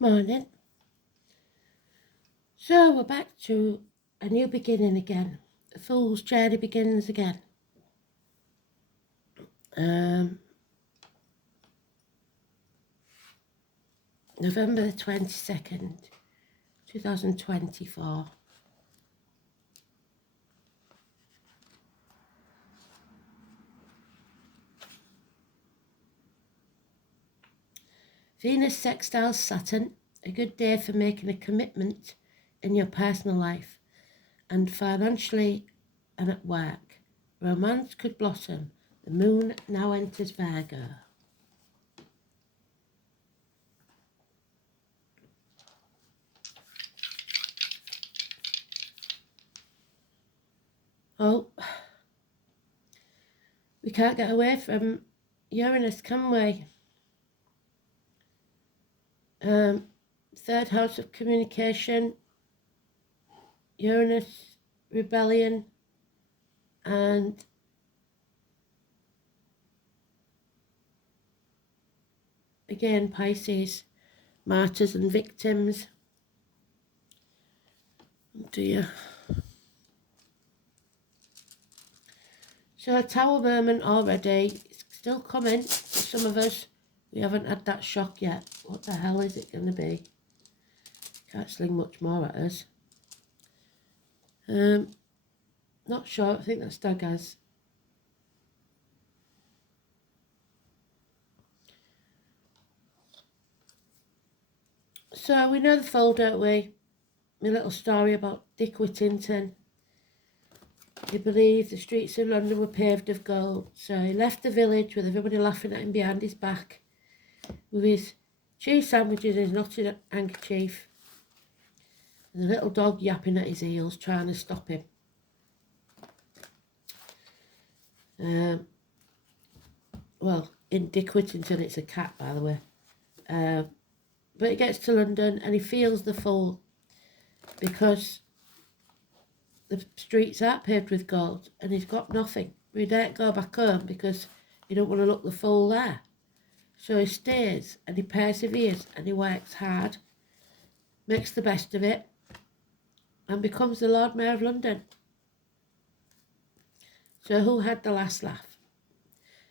Morning. So we're back to a new beginning again. The fool's journey begins again. November the 22nd, 2024. Venus sextiles Saturn, a good day for making a commitment in your personal life and financially and at work. Romance could blossom. The moon now enters Virgo. Oh, we can't get away from Uranus, can we? Third house of communication, Uranus, rebellion, and again Pisces, martyrs and victims. Oh dear. So a tower moment already. It's still coming for some of us. We haven't had that shock yet. What the hell is it going to be? Can't sling much more at us. Not sure. I think that's daggers. So we know the full, don't we? My little story about Dick Whittington. He believed the streets of London were paved of gold, so he left the village with everybody laughing at him behind his back, with his cheese sandwiches and his knotted handkerchief, and the little dog yapping at his heels, trying to stop him. Well, in Dick Whittington, it's a cat, by the way. But he gets to London and he feels the fall because the streets aren't paved with gold and he's got nothing. He daren't go back home because he don't want to look the fool there. So he stays and he perseveres and he works hard, makes the best of it, and becomes the Lord Mayor of London. So who had the last laugh?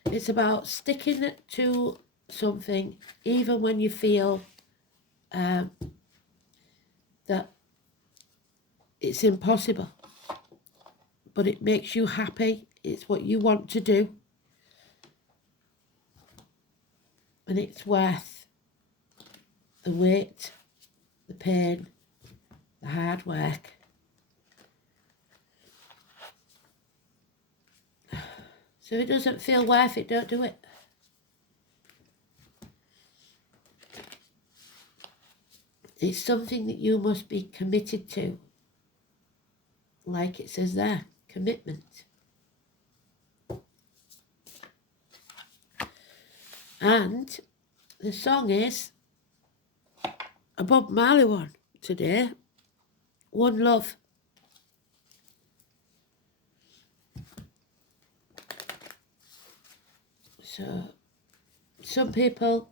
It's about sticking to something even when you feel that it's impossible, but it makes you happy. It's what you want to do, and it's worth the wait, the pain, the hard work. So if it doesn't feel worth it, don't do it. It's something that you must be committed to. Like it says there, commitment. And the song is a Bob Marley one today, One Love. So some people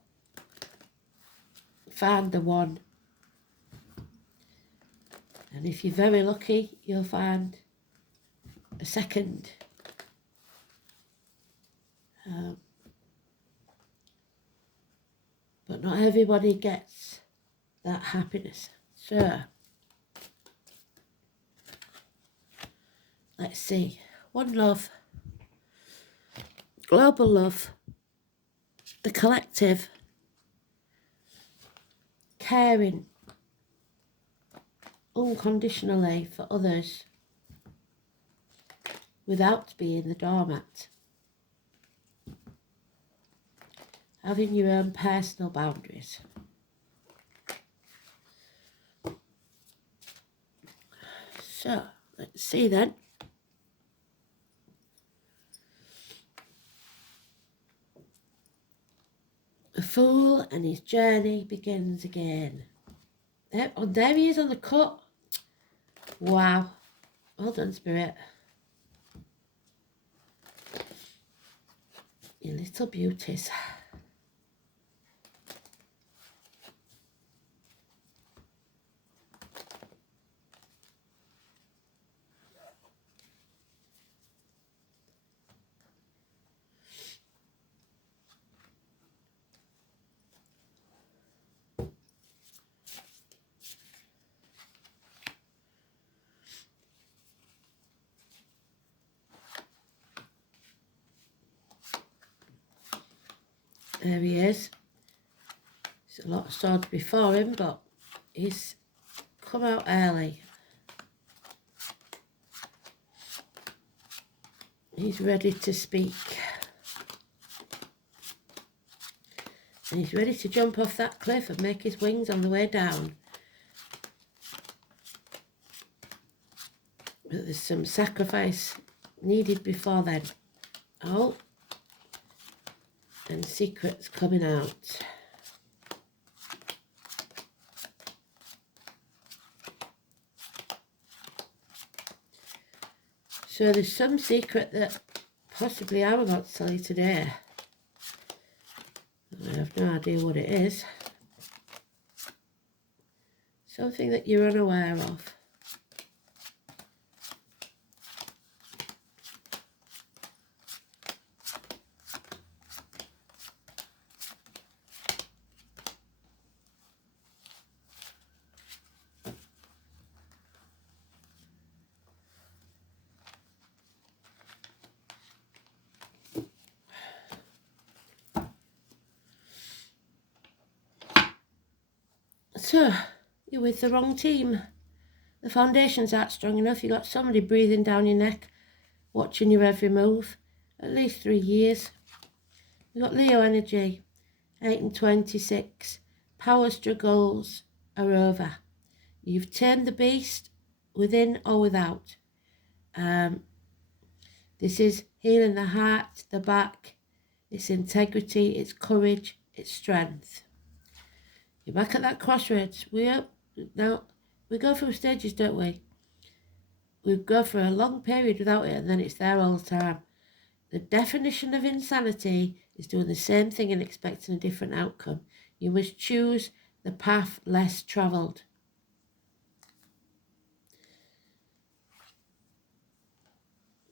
find the one, and if you're very lucky, you'll find a second. But not everybody gets that happiness. So let's see. One love, global love, the collective, caring unconditionally for others without being the doormat, having your own personal boundaries. So let's see then. The fool and his journey begins again. There he is on the cut. Wow. Well done, Spirit. You little beauties. There he is. There's a lot of swords before him, but he's come out early. He's ready to speak. And he's ready to jump off that cliff and make his wings on the way down. But there's some sacrifice needed before then. Oh. And secrets coming out. So there's some secret that possibly I'm about to tell you today. I have no idea what it is. Something that you're unaware of. So, you're with the wrong team. The foundations aren't strong enough. You've got somebody breathing down your neck, watching your every move. At least 3 years. You've got Leo energy, 8 and 26. Power struggles are over. You've tamed the beast, within or without. This is healing the heart, the back, it's integrity, it's courage, it's strength. You're back at that crossroads. Now, we go through stages, don't we? We go for a long period without it, and then it's there all the time. The definition of insanity is doing the same thing and expecting a different outcome. You must choose the path less travelled.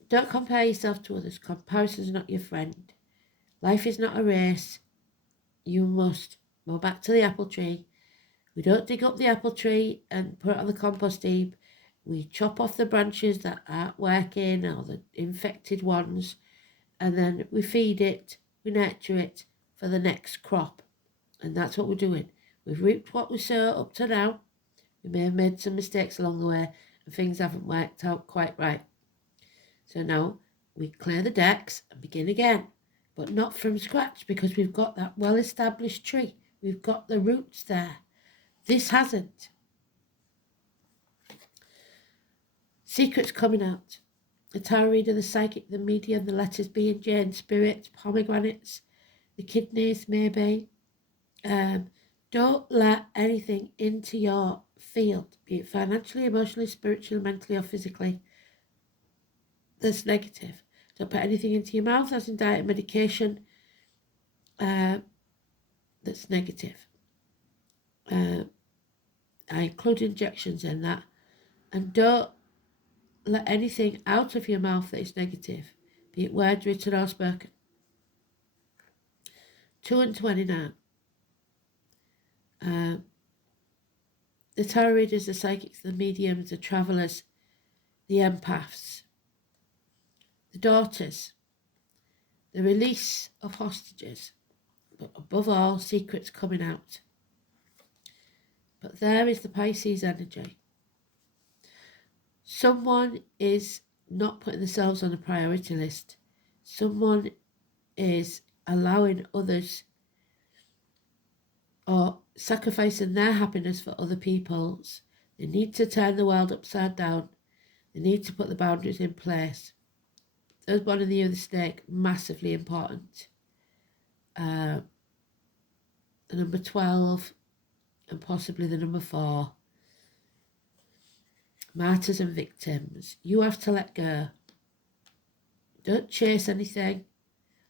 Don't compare yourself to others. Comparison is not your friend. Life is not a race. You must go back to the apple tree. We don't dig up the apple tree and put it on the compost heap. We chop off the branches that aren't working or the infected ones, and then we feed it, we nurture it for the next crop. And that's what we're doing. We've reaped what we sow up to now. We may have made some mistakes along the way and things haven't worked out quite right. So now we clear the decks and begin again, but not from scratch, because we've got that well-established tree. We've got the roots there. This hasn't. Secrets coming out. The tarot reader, the psychic, the medium, the letters B and J, and spirits, pomegranates, the kidneys maybe. Don't let anything into your field, be it financially, emotionally, spiritually, mentally or physically, that's negative. Don't put anything into your mouth, as in diet and medication, that's negative. I include injections in that. And don't let anything out of your mouth that is negative, be it words written or spoken. 2 and 29. The tarot readers, the psychics, the mediums, the travellers, the empaths, the daughters, the release of hostages, but above all, secrets coming out. But there is the Pisces energy. Someone is not putting themselves on a priority list. Someone is allowing others or sacrificing their happiness for other people's. They need to turn the world upside down. They need to put the boundaries in place. Those born in the year of the snake, massively important. The number 12 and possibly the number 4. Martyrs and victims. You have to let go. Don't chase anything.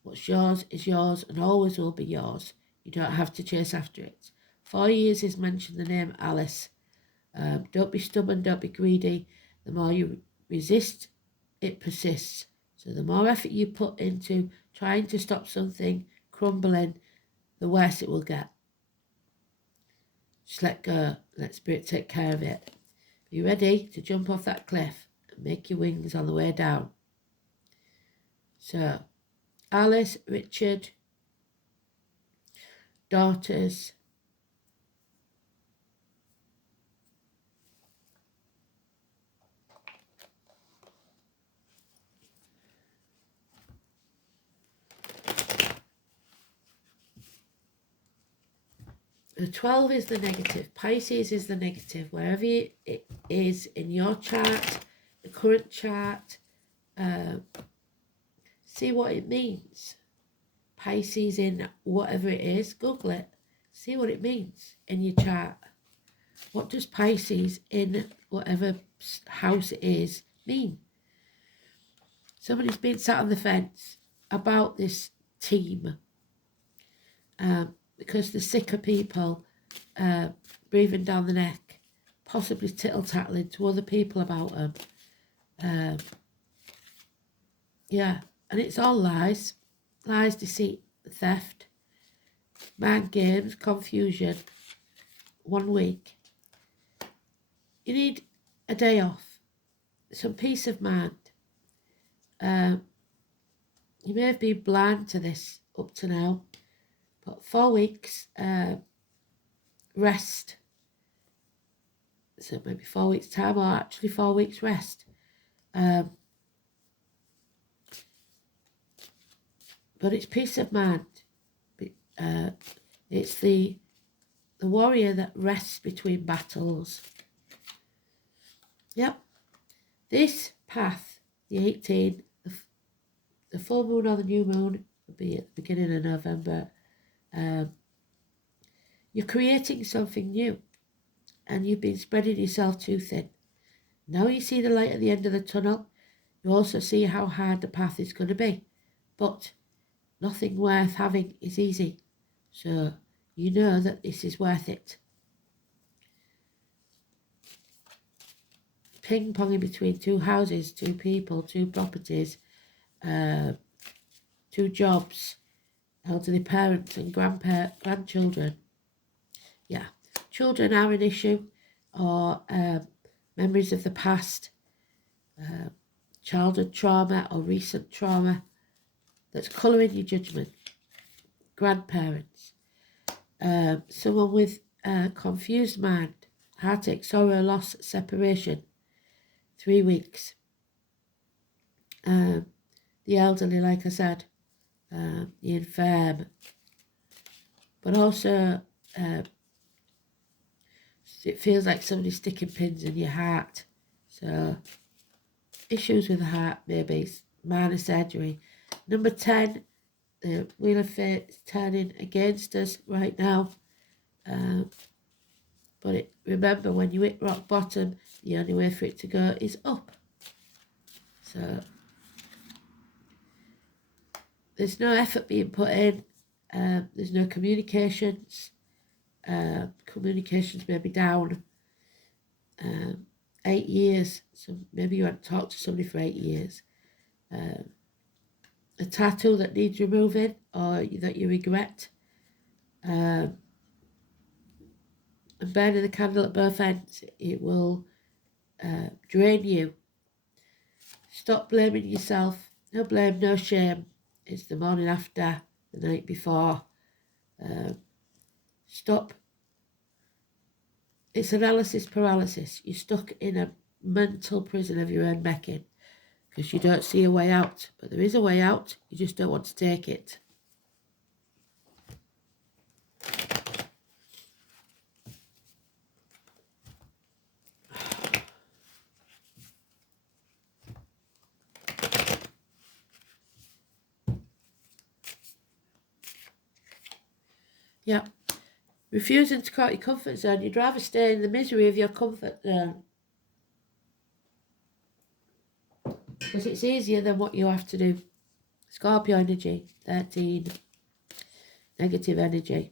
What's yours is yours and always will be yours. You don't have to chase after it. 4 years is mentioned the name Alice. Don't be stubborn, don't be greedy. The more you resist, it persists. So the more effort you put into trying to stop something crumbling, the worse it will get. Just let go. Let spirit take care of it. Be ready to jump off that cliff and make your wings on the way down. So, Alice, Richard, daughters. The 12 is the negative. Pisces is the negative. Wherever it is in your chart, the current chart, see what it means. Pisces in whatever it is, Google it. See what it means in your chart. What does Pisces in whatever house it is mean? Somebody's been sat on the fence about this team. Because the sicker people breathing down the neck, possibly tittle-tattling to other people about them. Yeah, and it's all lies. Lies, deceit, theft, mind games, confusion. 1 week. You need a day off, some peace of mind. You may have been blind to this up to now, but 4 weeks rest. So maybe 4 weeks time, or actually 4 weeks rest. But it's peace of mind. It's the warrior that rests between battles. Yep. This path, the 18, the full moon or the new moon will be at the beginning of November. You're creating something new, and you've been spreading yourself too thin. Now you see the light at the end of the tunnel. You also see how hard the path is going to be, but nothing worth having is easy. So you know that this is worth it. Ping-ponging between 2 houses, 2 people, 2 properties, 2 jobs, elderly parents and grandchildren. Yeah, children are an issue, or memories of the past, childhood trauma or recent trauma that's colouring your judgment. Grandparents, someone with a confused mind, heartache, sorrow, loss, separation. 3 weeks. The elderly, like I said, the infirm, but also it feels like somebody's sticking pins in your heart. So issues with the heart, maybe minor surgery. Number 10, the Wheel of Fate is turning against us right now. But remember, when you hit rock bottom, the only way for it to go is up. So there's no effort being put in. There's no communications. Communications may be down. 8 years. So maybe you haven't talked to somebody for 8 years. A tattoo that needs removing or that you regret. And burning the candle at both ends, it will drain you. Stop blaming yourself. No blame, no shame. It's the morning after, the night before. Stop. It's analysis paralysis. You're stuck in a mental prison of your own making because you don't see a way out. But there is a way out. You just don't want to take it. Yeah. Refusing to cut your comfort zone. You'd rather stay in the misery of your comfort zone. Because it's easier than what you have to do. Scorpio energy, 13. Negative energy.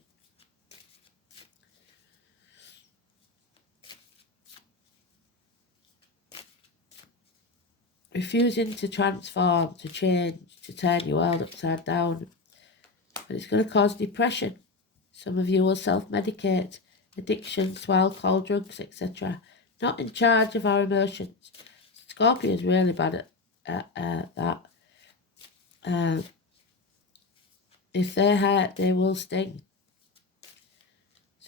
Refusing to transform, to change, to turn your world upside down. But it's going to cause depression. Some of you will self-medicate, addictions to alcohol, drugs, etc. Not in charge of our emotions. Scorpio is really bad at that. If they hurt, they will sting.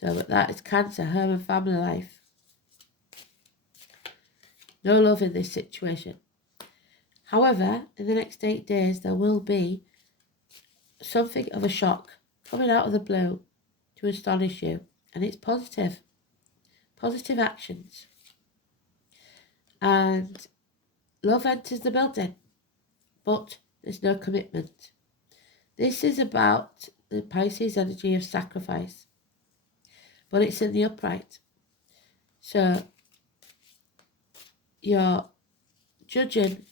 So, but that is Cancer, home and family life. No love in this situation. However, in the next 8 days, there will be something of a shock coming out of the blue to astonish you. And it's positive. Positive actions. And love enters the building. But there's no commitment. This is about the Pisces energy of sacrifice. But it's in the upright. So you're judging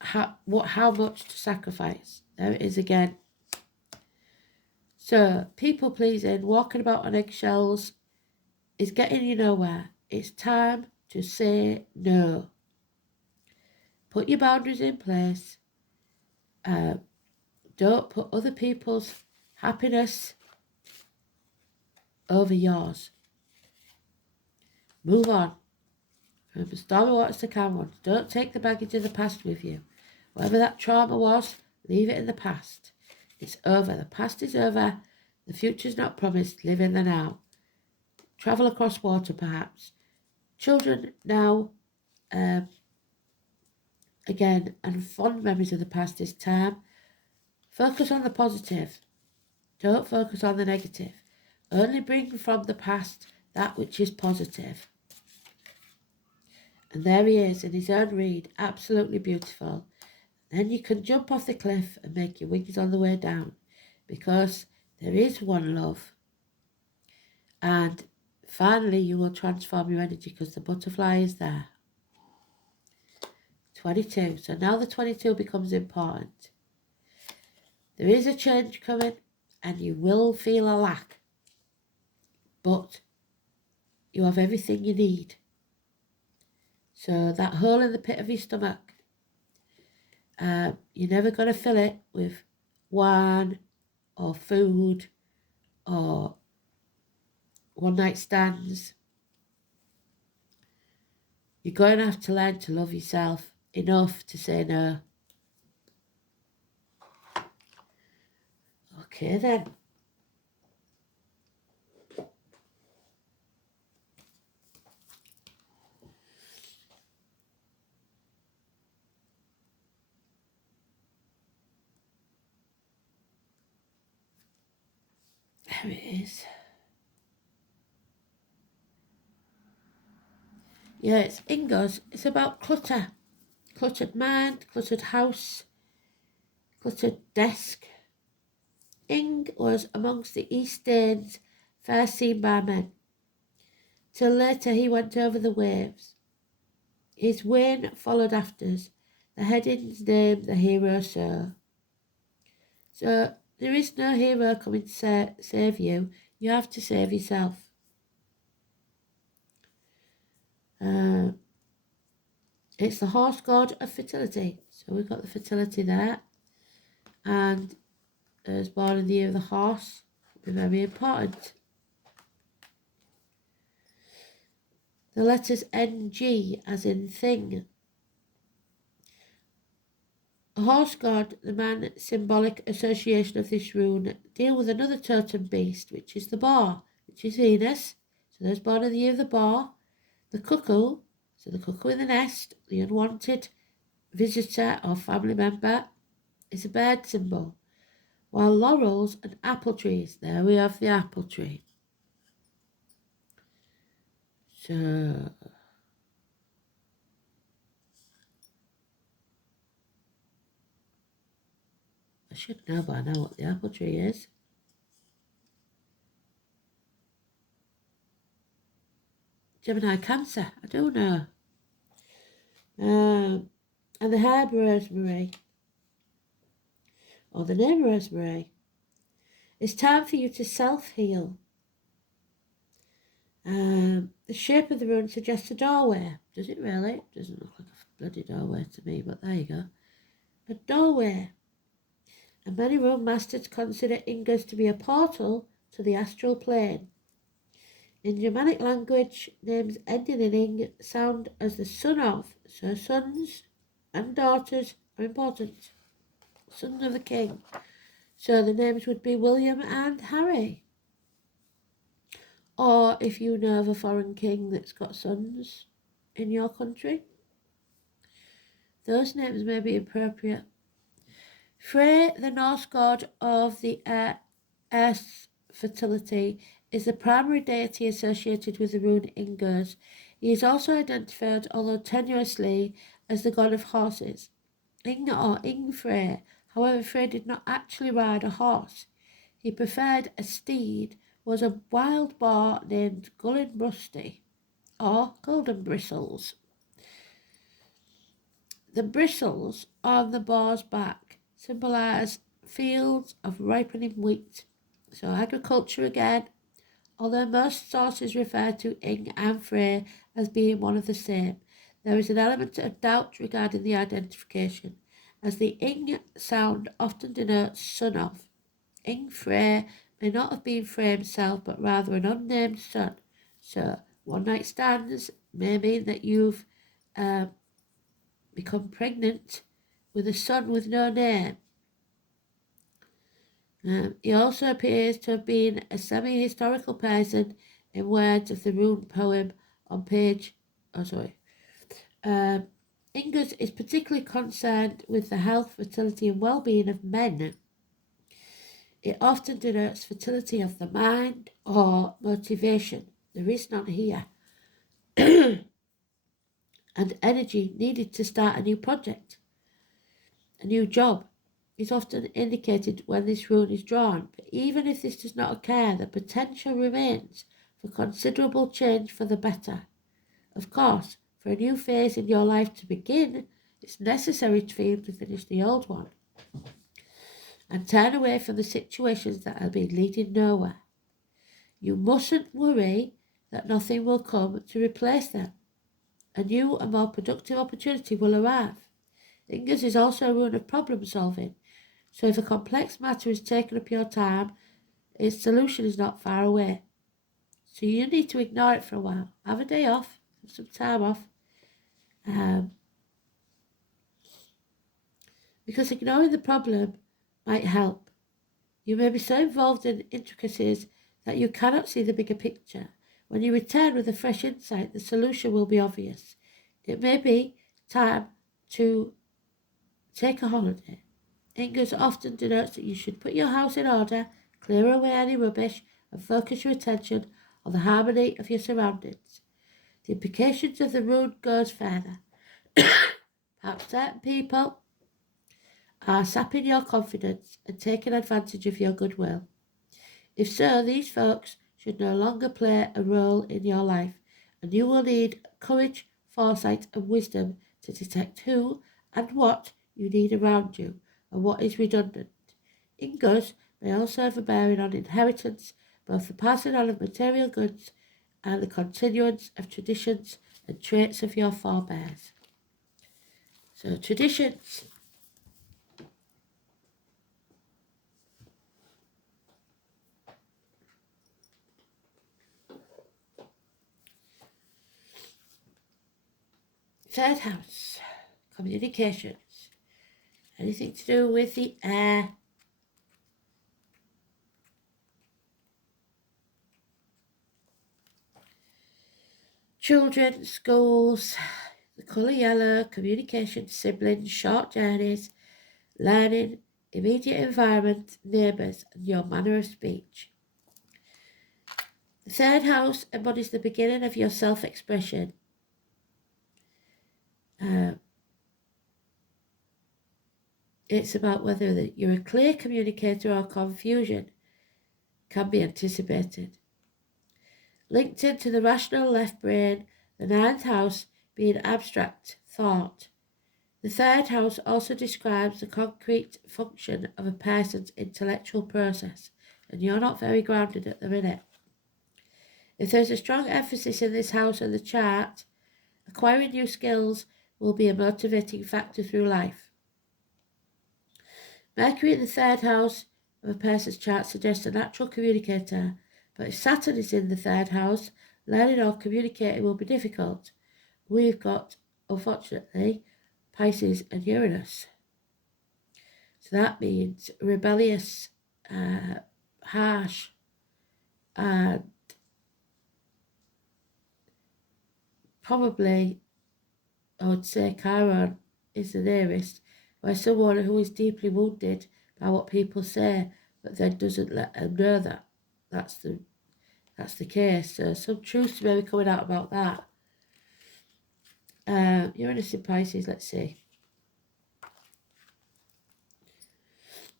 how much to sacrifice. There it is again. So people pleasing, walking about on eggshells is getting you nowhere. It's time to say no. Put your boundaries in place. Don't put other people's happiness over yours. Move on. From the stormy waters to calm ones. Don't take the baggage of the past with you. Whatever that trauma was, leave it in the past. It's over. The past is over. The future's not promised. Live in the now. Travel across water, perhaps. Children now, again, and fond memories of the past this time. Focus on the positive. Don't focus on the negative. Only bring from the past that which is positive. And there he is in his own read, absolutely beautiful. Then you can jump off the cliff and make your wings on the way down, because there is one love. And finally you will transform your energy because the butterfly is there. 22. So now the 22 becomes important. There is a change coming and you will feel a lack. But you have everything you need. So that hole in the pit of your stomach, you're never going to fill it with wine or food or one-night stands. You're going to have to learn to love yourself enough to say no. Okay then. There it is. Yeah, it's Ingo's. It's about clutter. Cluttered mind, cluttered house, cluttered desk. Ing was amongst the East Danes first seen by men. Till later he went over the waves. His wain followed afters, the heading's name the hero saw. So there is no hero coming to save you. You have to save yourself. It's the horse god of fertility. So we've got the fertility there. And as born in the year of the horse, will be very important. The letters NG as in thing. A horse god, the man symbolic association of this rune, deal with another totem beast, which is the boar, which is Venus. So those born in the year of the boar. The cuckoo, so the cuckoo in the nest, the unwanted visitor or family member, is a bird symbol. While laurels and apple trees, there we have the apple tree. So I should know by now what the apple tree is. Gemini Cancer, I do know. And the herb rosemary, or the name rosemary. It's time for you to self-heal. The shape of the rune suggests a doorway. Does it really? It doesn't look like a bloody doorway to me, but there you go. A doorway. And many rune masters consider Ingas to be a portal to the astral plane. In Germanic language, names ending in ing sound as the son of, so sons and daughters are important. Sons of the king. So the names would be William and Harry. or if you know of a foreign king that's got sons in your country, those names may be appropriate. Frey, the Norse god of the earth's fertility, is the primary deity associated with the rune Ingurs. He is also identified, although tenuously, as the god of horses. Ing or Ingfrey. However, Frey did not actually ride a horse. He preferred a steed, was a wild boar named Gullin Rusty, or Golden Bristles. The bristles on the boar's back symbolise fields of ripening wheat. So agriculture again, although most sources refer to Ing and Frey as being one of the same, there is an element of doubt regarding the identification, as the Ing sound often denotes son of. Ing Frey may not have been Frey himself, but rather an unnamed son. So one night stands may mean that you've become pregnant with a son with no name. He also appears to have been a semi-historical person in words of the rune poem on page... Ingurs is particularly concerned with the health, fertility and well-being of men. It often denotes fertility of the mind or motivation. There is none here. And energy needed to start a new project. A new job is often indicated when this rune is drawn, but even if this does not occur, the potential remains for considerable change for the better. Of course, for a new phase in your life to begin, it's necessary for you to finish the old one and turn away from the situations that have been leading nowhere. You mustn't worry that nothing will come to replace them. A new and more productive opportunity will arrive. Ingurs is also a rune of problem solving, so if a complex matter has taken up your time, its solution is not far away. So you need to ignore it for a while. Have a day off, have some time off. Because ignoring the problem might help. You may be so involved in intricacies that you cannot see the bigger picture. When you return with a fresh insight, the solution will be obvious. It may be time to take a holiday. Ingurs often denotes that you should put your house in order, clear away any rubbish, and focus your attention on the harmony of your surroundings. The implications of the rune goes further. Perhaps certain people are sapping your confidence and taking advantage of your goodwill. If so, these folks should no longer play a role in your life, and you will need courage, foresight, and wisdom to detect who and what you need around you and what is redundant. Ingurs may also have a bearing on inheritance, both the passing on of material goods and the continuance of traditions and traits of your forebears. So traditions. Third house, communications. Anything to do with the air. Children, schools, the colour yellow, communication, siblings, short journeys, learning, immediate environment, neighbours, and your manner of speech. The third house embodies the beginning of your self-expression. It's about whether you're a clear communicator or confusion can be anticipated. Linked into the rational left brain, the ninth house being abstract thought. The third house also describes the concrete function of a person's intellectual process, and you're not very grounded at the minute. If there's a strong emphasis in this house on the chart, acquiring new skills will be a motivating factor through life. Mercury in the third house of a person's chart suggests a natural communicator, but if Saturn is in the third house, learning or communicating will be difficult. We've got, unfortunately, Pisces and Uranus. So that means rebellious, harsh, and probably, I would say Chiron is the nearest, where someone who is deeply wounded by what people say, but then doesn't let them know that that's the case. So some truths may be coming out about that. Uranus in Pisces, let's see.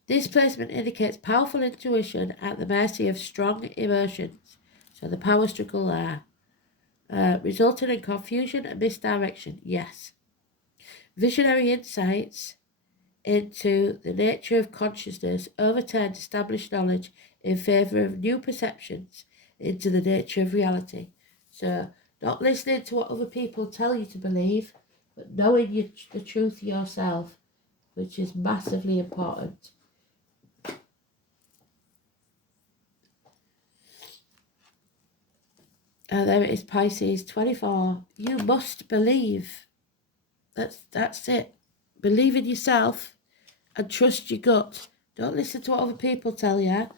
This placement indicates powerful intuition at the mercy of strong emotions. So the power struggle there. Resulting in confusion and misdirection, yes. Visionary insights into the nature of consciousness overturned established knowledge in favour of new perceptions into the nature of reality. So not listening to what other people tell you to believe, but knowing the truth yourself, which is massively important. There it is, Pisces 24. You must believe. That's it. Believe in yourself and trust your gut. Don't listen to what other people tell you.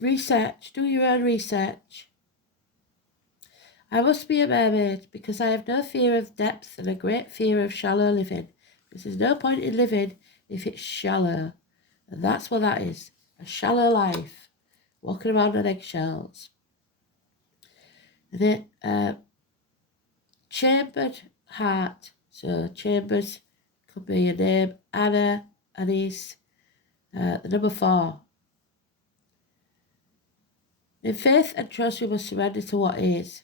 Research. Do your own research. I must be a mermaid because I have no fear of depth and a great fear of shallow living. Because there's no point in living if it's shallow. And that's what that is. A shallow life. Walking around on eggshells. And then chambered heart. So chambers could be your name. Anna, Anise. The number 4. In faith and trust, we must surrender to what is.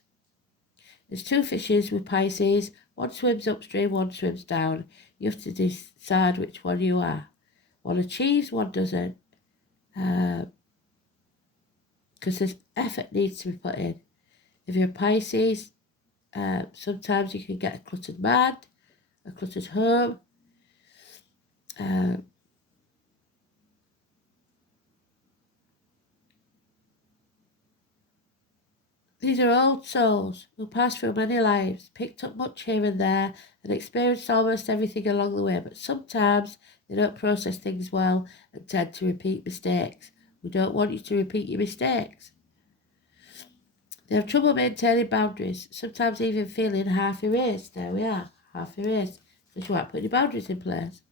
There's 2 fishes with Pisces. One swims upstream, one swims down. You have to decide which one you are. One achieves, one doesn't. Because there's effort needs to be put in. If you're a Pisces, sometimes you can get a cluttered mind, a cluttered home. These are old souls who passed through many lives, picked up much here and there, and experienced almost everything along the way, but sometimes they don't process things well and tend to repeat mistakes. We don't want you to repeat your mistakes. They have trouble maintaining boundaries, sometimes even feeling half erased. There we are, half erased, because you aren't putting your boundaries in place.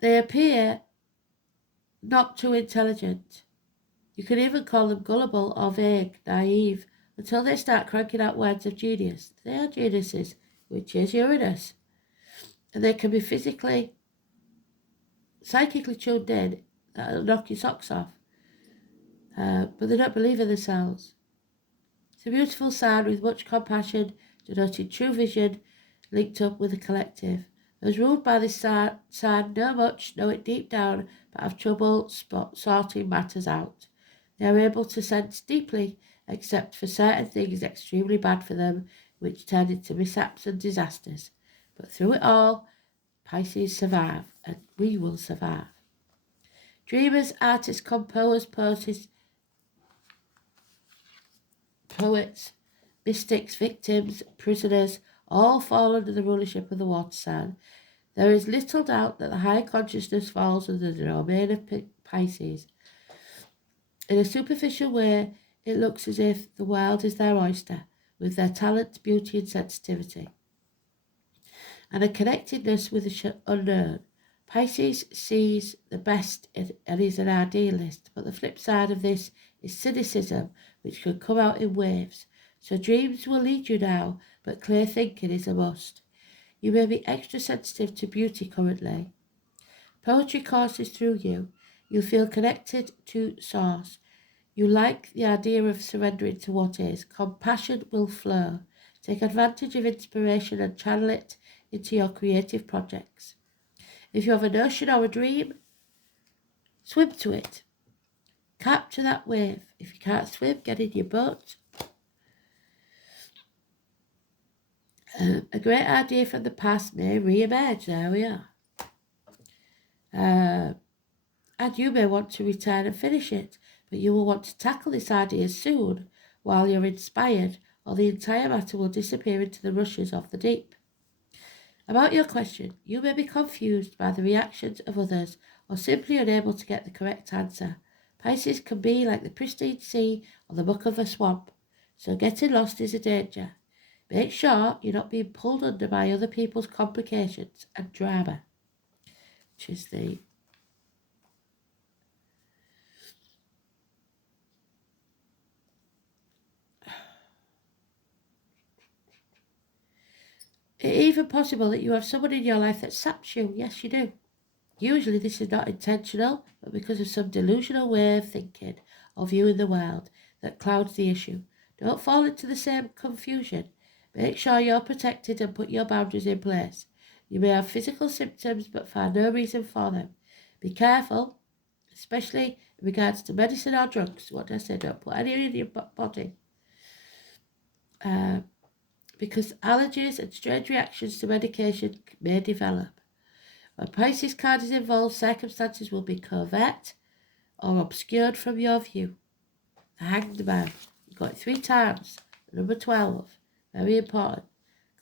They appear not too intelligent. You can even call them gullible or vague, naive, until they start cranking out words of genius. They are geniuses, which is Uranus. And they can be psychically tuned in, that'll knock your socks off. But they don't believe in themselves. It's a beautiful sign with much compassion, denoting true vision, linked up with the collective. Those ruled by this sign know much, know it deep down, but have trouble sorting matters out. They are able to sense deeply, except for certain things extremely bad for them, which turn into mishaps and disasters. But through it all, Pisces survive, and we will survive. Dreamers, artists, composers, poets, mystics, victims, prisoners, all fall under the rulership of the water sign. There is little doubt that the higher consciousness falls under the domain of Pisces. In a superficial way, it looks as if the world is their oyster, with their talent, beauty and sensitivity, and a connectedness with the unknown. Pisces sees the best and is an idealist, but the flip side of this is cynicism, which can come out in waves. So dreams will lead you now, but clear thinking is a must. You may be extra sensitive to beauty currently. Poetry courses through you. You feel connected to source. You like the idea of surrendering to what is. Compassion will flow. Take advantage of inspiration and channel it into your creative projects. If you have a notion or a dream, swim to it. Capture that wave. If you can't swim, get in your boat. A great idea from the past may re-emerge. There we are. And you may want to return and finish it, but you will want to tackle this idea soon while you're inspired, or the entire matter will disappear into the rushes of the deep. About your question, you may be confused by the reactions of others or simply unable to get the correct answer. Pisces can be like the pristine sea or the muck of a swamp, so getting lost is a danger. Make sure you're not being pulled under by other people's complications and drama, which is the It's even possible that you have someone in your life that saps you. Yes, you do. Usually this is not intentional, but because of some delusional way of thinking or viewing the world that clouds the issue. Don't fall into the same confusion. Make sure you're protected and put your boundaries in place. You may have physical symptoms, but find no reason for them. Be careful, especially in regards to medicine or drugs. What I say, don't put any in your body. Because allergies and strange reactions to medication may develop. When Pisces card is involved, circumstances will be covert or obscured from your view. The Hanged Man. You got it 3 times. Number 12. Very important.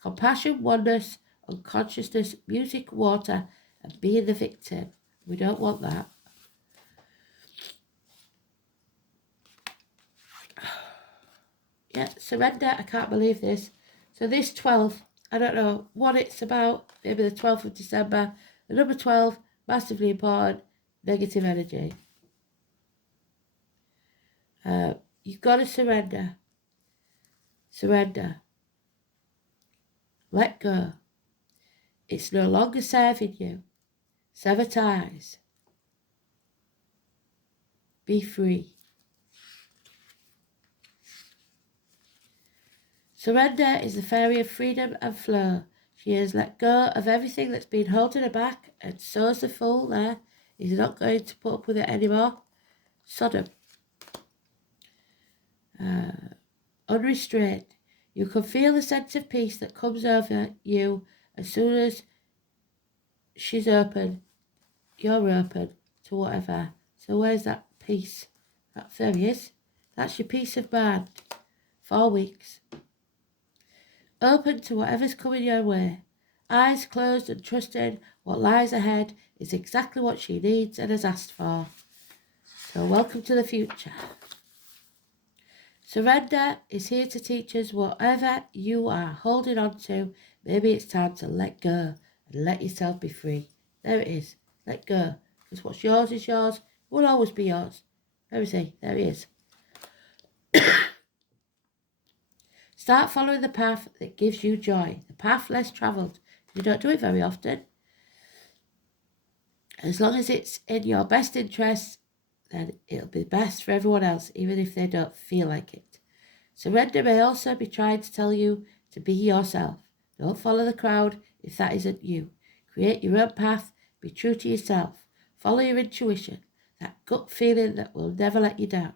Compassion, oneness, unconsciousness, music, water, and being the victim. We don't want that. Yeah, surrender. I can't believe this. So this 12, I don't know what it's about. Maybe the 12th of December. The number 12, massively important, negative energy. You've got to surrender. Surrender. Let go. It's no longer serving you. Sever ties. Be free. Surrender is the fairy of freedom and flow. She has let go of everything that's been holding her back, and so's the fool there. He's not going to put up with it anymore. Sodom. Unrestrained. You can feel the sense of peace that comes over you as soon as she's open. You're open to whatever. So where's that peace? There he is. That's your peace of mind. 4 weeks. Open to whatever's coming your way. Eyes closed and trusting what lies ahead is exactly what she needs and has asked for. So welcome to the future. Surrender is here to teach us whatever you are holding on to. Maybe it's time to let go and let yourself be free. There it is. Let go. Because what's yours is yours. It will always be yours. Where is he? There he is. Start following the path that gives you joy. The path less travelled. You don't do it very often. As long as it's in your best interest, then it'll be best for everyone else, even if they don't feel like it. Surrender may also be trying to tell you to be yourself. Don't follow the crowd if that isn't you. Create your own path. Be true to yourself. Follow your intuition, that gut feeling that will never let you down.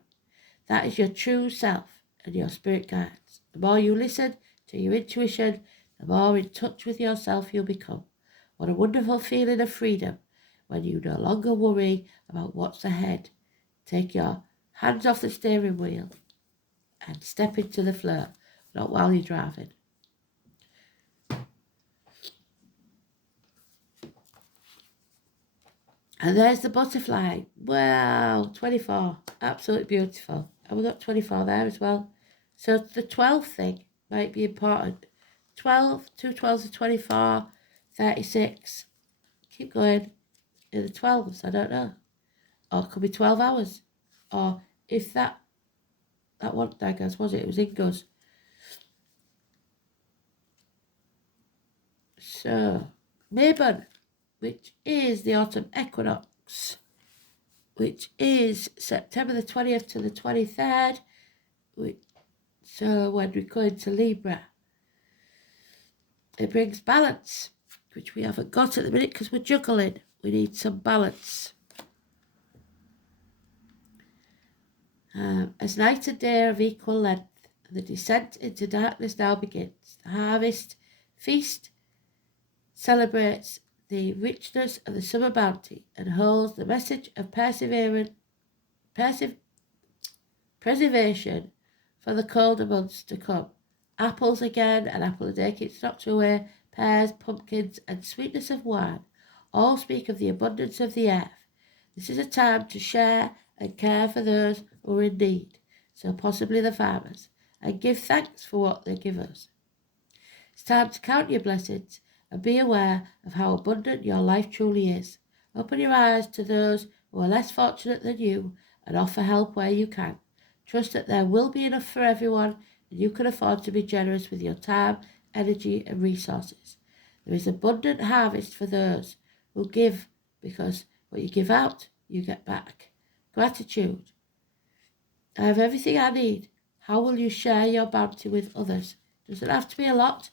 That is your true self and your spirit guides. The more you listen to your intuition, the more in touch with yourself you'll become. What a wonderful feeling of freedom when you no longer worry about what's ahead. Take your hands off the steering wheel and step into the flow, not while you're driving. And there's the butterfly. Wow, 24. Absolutely beautiful. And we've got 24 there as well. So the 12 thing might be important. 12, 2 12s are 24, 36. Keep going. In the 12s, I don't know. Or it could be 12 hours. Or if that one, I guess, was it? It was Ingo's. So, Mabon, which is the autumn equinox, which is September the 20th to the 23rd. So when we go into Libra, it brings balance, which we haven't got at the minute because we're juggling. We need some balance. As night and day are of equal length, and the descent into darkness now begins. The harvest feast celebrates the richness of the summer bounty and holds the message of preservation for the colder months to come. Apples again, an apple a day keeps doctor away, pears, pumpkins, and sweetness of wine all speak of the abundance of the earth. This is a time to share and care for those who are in need, so possibly the farmers, and give thanks for what they give us. It's time to count your blessings and be aware of how abundant your life truly is. Open your eyes to those who are less fortunate than you and offer help where you can. Trust that there will be enough for everyone and you can afford to be generous with your time, energy and resources. There is abundant harvest for those who give, because what you give out, you get back. Gratitude. I have everything I need. How will you share your bounty with others? Does it have to be a lot?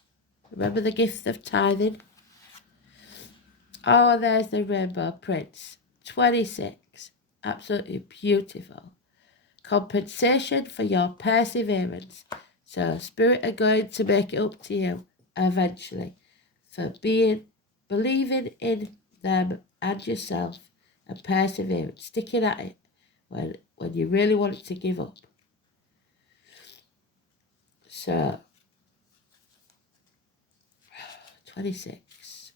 Remember the gift of tithing? Oh, there's the Rainbow Prince. 26. Absolutely beautiful. Compensation for your perseverance. So Spirit are going to make it up to you eventually for believing in them and yourself and persevering, sticking at it when you really wanted to give up. So 26.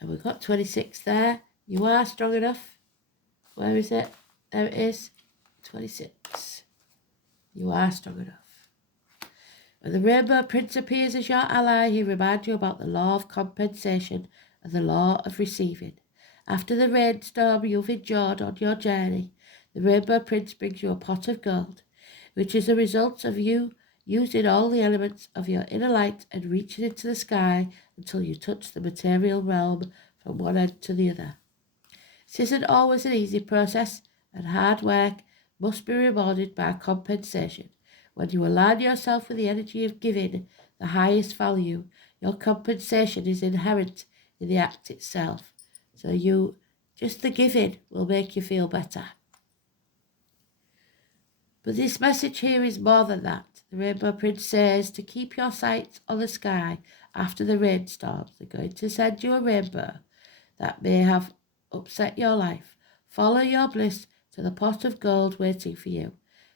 And we've got 26 there. You are strong enough. Where is it? There it is. 26. You are strong enough. When the Rainbow Prince appears as your ally, he reminds you about the law of compensation and the law of receiving. After the rainstorm you've endured on your journey, the Rainbow Prince brings you a pot of gold, which is the result of you using all the elements of your inner light and reaching into the sky until you touch the material realm from one end to the other. This isn't always an easy process, and hard work must be rewarded by compensation. When you align yourself with the energy of giving the highest value, your compensation is inherent in the act itself. So just the giving will make you feel better. But this message here is more than that. The Rainbow Prince says to keep your sights on the sky after the rainstorms. They're going to send you a rainbow that may have upset your life. Follow your bliss to the pot of gold waiting for you,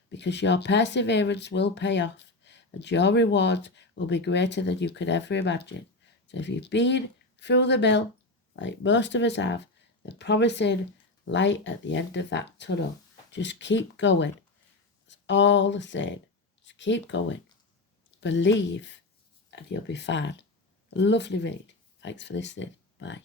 because your perseverance will pay off and your reward will be greater than you could ever imagine. So if you've been through the mill, like most of us have, they're promising light at the end of that tunnel. Just keep going. It's all the same. Just keep going. Believe and you'll be fine. Lovely read. Thanks for listening. Bye.